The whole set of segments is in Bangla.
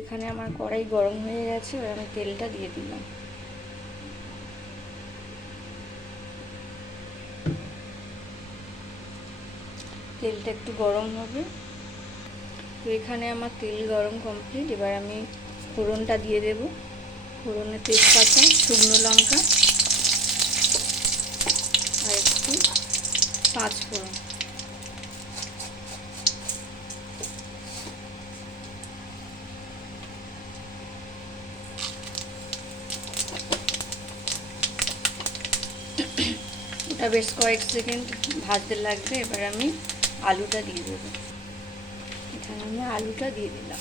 এখানে আমার কড়াই গরম হয়ে গেছে, এবার আমি তেলটা দিয়ে দিলাম। তেলটা একটু গরম হবে। তো এখানে আমার তেল গরম কমপ্লিট, এবার আমি ফোড়নটা দিয়ে দেব। ফোড়নে তেজপাতা, শুকনো লঙ্কা আর একটু পাঁচ ফোড়ন। ওটা বেশ কয়েক সেকেন্ড ভাজতে লাগবে, এবার আমি আলুটা দিয়ে দেবো। এখানে আমি আলুটা দিয়ে দিলাম।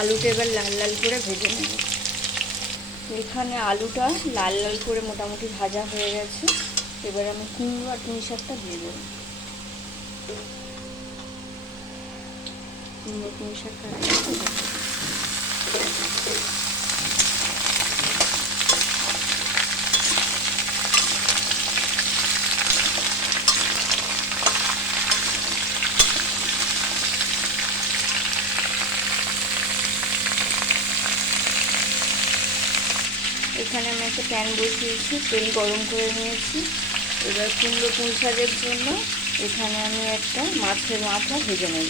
আলুটা এবার লাল লাল করে ভেজে নেব। এখানে আলুটা লাল লাল করে মোটামুটি ভাজা হয়ে গেছে। এবার আমি কুমড়ো আর পুঁই শাকটা দিয়ে দেবো। কুমড়ো, পুঁই শাক এখানে আমি একটা প্যান বসিয়েছি, তেল গরম করে নিয়েছি। এবার কুমড়ো পুঁই জন্য এখানে আমি একটা মাছের মাথা ভেজে নেব।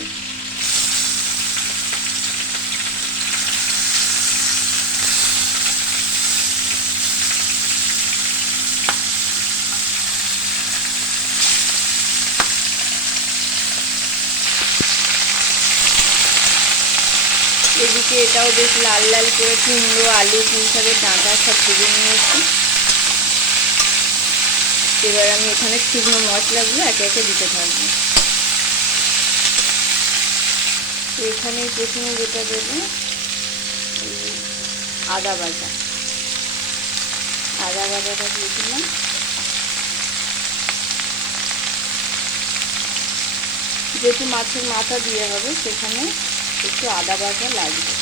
এদিকে এটাও বেশ লাল লাল করে কুমড়ো, আলু শাকের ডাঁটা সব ভেজে নিয়েছি। এবার আমি এখানে শুকনো মশলাগুলো একে একে দিতে থাকব। এখানে প্রথমে যেটা দেবো আদা বাটা। আদা বাটাটা দিয়ে দিলাম। যেহেতু মাছের মাথা দিয়ে হবে, সেখানে একটু আদা বাটা লাগবে।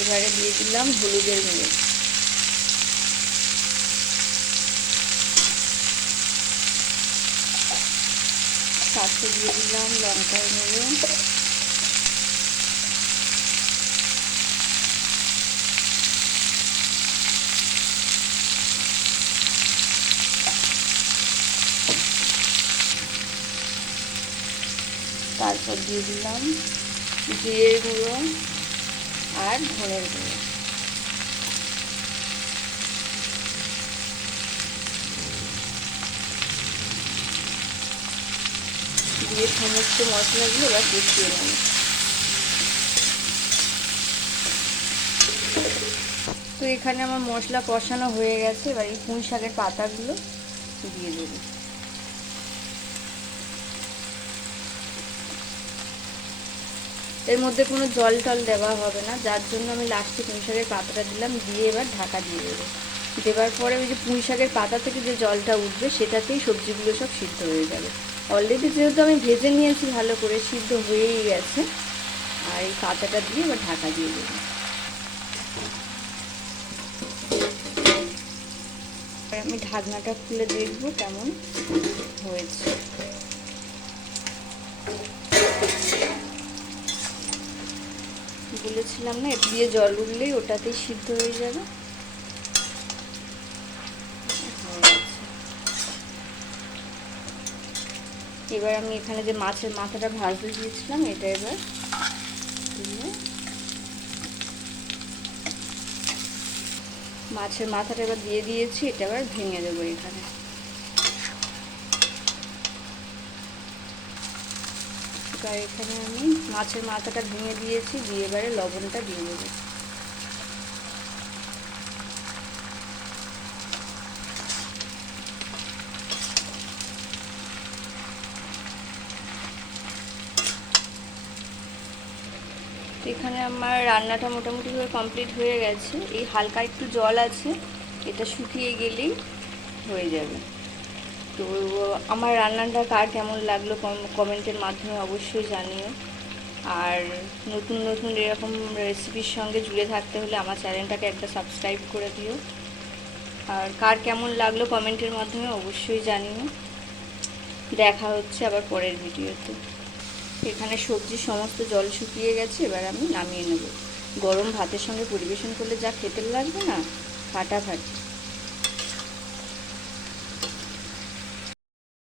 এবারে দিয়ে দিলাম হলুদের গুঁড়ো। সাথে দিয়ে দিলাম লঙ্কার গুঁড়ো। তারপর দিয়ে দিলাম জিরের গুঁড়ো আর ধনের গুঁড়ো। দিয়ে সমস্ত মশলাগুলো এবার কষিয়ে নেব। তো এখানে আমার মশলা কষানো হয়ে গেছে, এবার এই পুঁই শাকের পাতাগুলো দিয়ে দেবো। এর মধ্যে কোনো জল টল দেওয়া হবে না, যার জন্য আমি লাস্টে পুঁই শাকের পাতাটা দিলাম, দিয়ে এবার ঢাকা দিয়ে দেবো। দেওয়ার পরে ওই যে পুঁই শাকের পাতা থেকে যে জলটা উঠবে, সেটাতেই সবজিগুলো সব সিদ্ধ হয়ে যাবে। অলরেডি যেহেতু আমি ভেজে নিয়েছি ভালো করে, সিদ্ধ হয়েই গেছে। আর এই কাঁচাটা দিয়ে এবার ঢাকা দিয়ে দেবো। আমি ঢাকনাটা খুলে দেখব কেমন হয়েছে। বলেছিলাম না দিয়ে জল উঠলেই ওটাতেই সিদ্ধ হয়ে যাবে। এবার আমি এখানে যে মাছের মাথাটা ভাজতে দিয়েছিলাম, এটা এবার মাছের মাথাটা এবার দিয়ে দিয়েছি, এটা এবার ভেঙে দেবো এখানে। আর এখানে আমি মাছের মাথাটা ভেঙে দিয়েছি, দিয়ে এবারে লবণটা দিয়ে দেবো। এখানে আমার রান্নাটা মোটামুটিভাবে কমপ্লিট হয়ে গেছে। এই হালকা একটু জল আছে, এটা শুকিয়ে গেলেই হয়ে যাবে। তো আমার রান্নাটা কার কেমন লাগল কমেন্টের মাধ্যমে অবশ্যই জানিও। আর নতুন নতুন এরকম রেসিপির সঙ্গে জুড়ে থাকতে হলে আমার চ্যানেলটাকে একটা সাবস্ক্রাইব করে দিও। আর কার কেমন লাগল কমেন্টের মাধ্যমে অবশ্যই জানিও। দেখা হচ্ছে আবার পরের ভিডিওতে এখানে সবজি সমস্ত জল শুকিয়ে গেছে, এবার আমি নামিয়ে নেব। গরম ভাতের সঙ্গে পরিবেশন করলে যা খেতে লাগবে না, ফাটাফাটি।